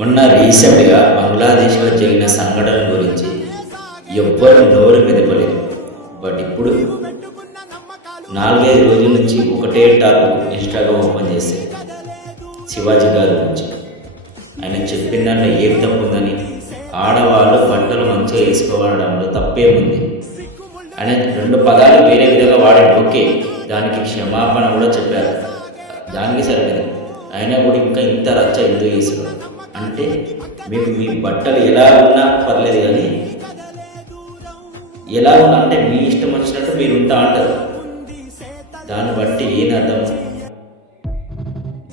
మొన్న రీసెంట్గా బంగ్లాదేశ్లో జరిగిన సంఘటన గురించి ఎవ్వరు నోరు మెదపలేదు. బట్ ఇప్పుడు 4-5 రోజుల నుంచి ఒకటే టాపిక్ ఇన్స్టాగ్రామ్ ఓపెన్ చేస్తే శివాజీ గారి గురించి. ఆయన చెప్పిన దాంట్లో ఏం తప్పు ఉందని, ఆడవాళ్ళు బట్టలు మంచిగా వేసుకోవడంలో తప్పేముంది, ఆయన 2 పదాలు వేరే విధంగా వాడాడు, ఓకే, దానికి క్షమాపణ కూడా చెప్పారు, దానికి సరిపోయింది. అయినా కూడా ఇంకా ఇంత రచ్చ ఎందుకు చేశారు అంటే, మీకు మీ బట్టలు ఎలా ఉన్నా పర్లేదు కానీ ఎలా ఉన్నా అంటే మీ ఇష్టం వచ్చినట్టు మీరు ఉంటా అంటారు. దాన్ని బట్టి ఏం అర్థం,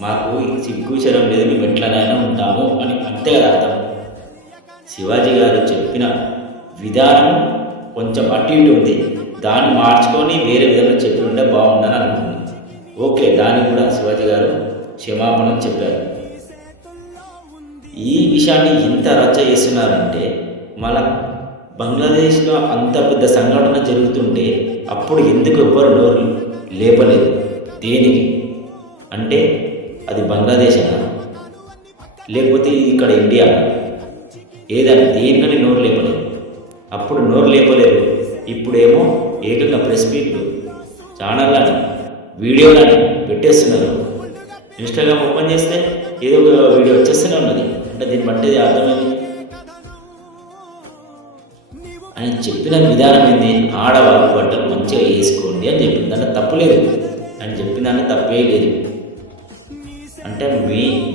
మాకు సిగ్గు శరం లేదు, మేము ఎట్లనైనా ఉంటాము అని అంతే కదా అర్థం. శివాజీ గారు చెప్పిన విధానం కొంచెం అటు ఇటు ఉంది, దాన్ని మార్చుకొని వేరే విధంగా చెప్పి ఉంటే బాగుందని అనుకుంటున్నాను. ఓకే, దానికి కూడా శివాజీ గారు క్షమాపణ చెప్పారు. ఈ విషయాన్ని ఇంత రచ్చ చేస్తున్నారంటే, మళ్ళా బంగ్లాదేశ్లో అంత పెద్ద సంఘటన జరుగుతుంటే అప్పుడు ఎందుకు ఎవ్వరు నోరు లేపలేదు? దేనికి అంటే అది బంగ్లాదేశ్ అన్నా లేకపోతే ఇక్కడ ఇండియా ఏదైనా దేనికని నోరు లేపలేదు. అప్పుడు నోరు లేపలేదు, ఇప్పుడేమో ఏకంగా ప్రెస్ మీట్లు, ఛానళ్ళని, వీడియోలని పెట్టేస్తున్నారు. ఇన్స్టాగ్రామ్ ఓపెన్ చేస్తే ఏదో ఒక వీడియో వచ్చేస్తూనే ఉన్నది. అంటే దీన్ని బట్టి అర్థమైంది. ఆయన చెప్పిన విధానం ఏంది, ఆడవాళ్ళు బట్టలు మంచిగా వేసుకోండి అని చెప్పింది. దాంట్లో తప్పు లేదు, ఆయన చెప్పిన దాంట్లో తప్పే లేదు. అంటే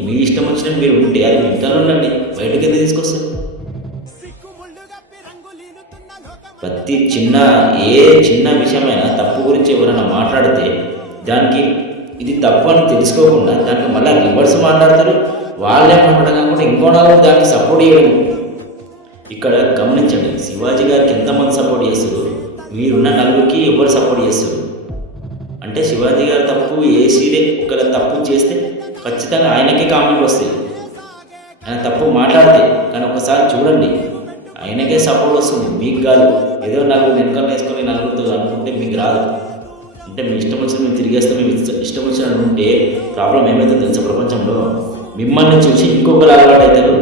మీ ఇష్టం వచ్చినట్టు మీరు ఉంటే అది ఇంట్లో ఉండండి, బయటకి ఎందుకు తీసుకొస్తారు? ప్రతి చిన్న విషయమైనా తప్పు గురించి ఎవరైనా మాట్లాడితే దానికి ఇది తప్పు అని తెలుసుకోకుండా దానికి మళ్ళీ రివర్స్ మాట్లాడతారు. వాళ్ళే మాట్లాడగా కూడా ఇంకో నలుగురు దానికి సపోర్ట్ చేయడం. ఇక్కడ గమనించండి, శివాజీ గారికి ఎంతమంది సపోర్ట్ చేస్తారు, మీరున్న నలుగురికి ఎవరు సపోర్ట్ చేస్తారు అంటే శివాజీ గారు తప్పు వేసిదే ఒకవేళ తప్పు చేస్తే ఖచ్చితంగా ఆయనకే కామెంట్ వస్తాయి. ఆయన తప్పు మాట్లాడితే కానీ ఒకసారి చూడండి, ఆయనకే సపోర్ట్ వస్తుంది, మీకు కాదు. ఏదో నలుగురు వెనకాల వేసుకొని నలుగురితో అనుకుంటే మీకు రాదు. అంటే మీ ఇష్టం వచ్చిన మేము తిరిగేస్తాం, మేము ఇష్టం వచ్చినట్టు ఉంటే ప్రాబ్లం ఏమైతుందో తెలుసా? ప్రపంచంలో మిమ్మల్ని చూసి ఇంకొకరు అలవాటు అవుతారు.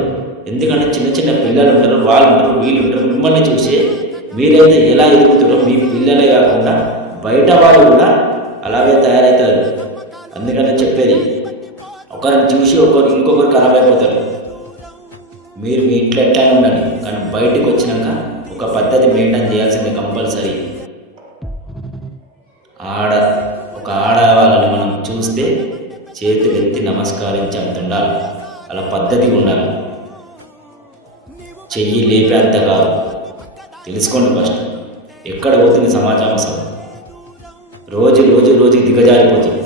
ఎందుకంటే చిన్న పిల్లలు ఉంటారు, వాళ్ళు ఉంటారు, వీళ్ళు ఉంటారు. మిమ్మల్ని చూసి మీరైతే ఎలా ఎదుగుతారో మీ పిల్లలే కాకుండా బయట వాళ్ళు కూడా అలాగే తయారవుతారు. అందుకని చెప్పేది, ఒకరిని చూసి ఇంకొకరు ఖరాబ్ అయిపోతారు. మీరు మీ ఇంట్లో ఎట్లయినా ఉండాలి, కానీ బయటకు వచ్చినాక ఒక పద్ధతి మెయింటైన్ చేయాల్సిందే కంపల్సరీ. ఒక ఆడవాళ్ళని మనం చూస్తే చేతులు ఎత్తి నమస్కరించేంత ఉండాలి, అలా పద్ధతిగా ఉండాలి. చెయ్యి లేపేంత కాదు. తెలుసుకోండి ఫస్ట్, ఎక్కడ పోతుంది సమాజం అసలు. రోజుకి దిగజారిపోతుంది.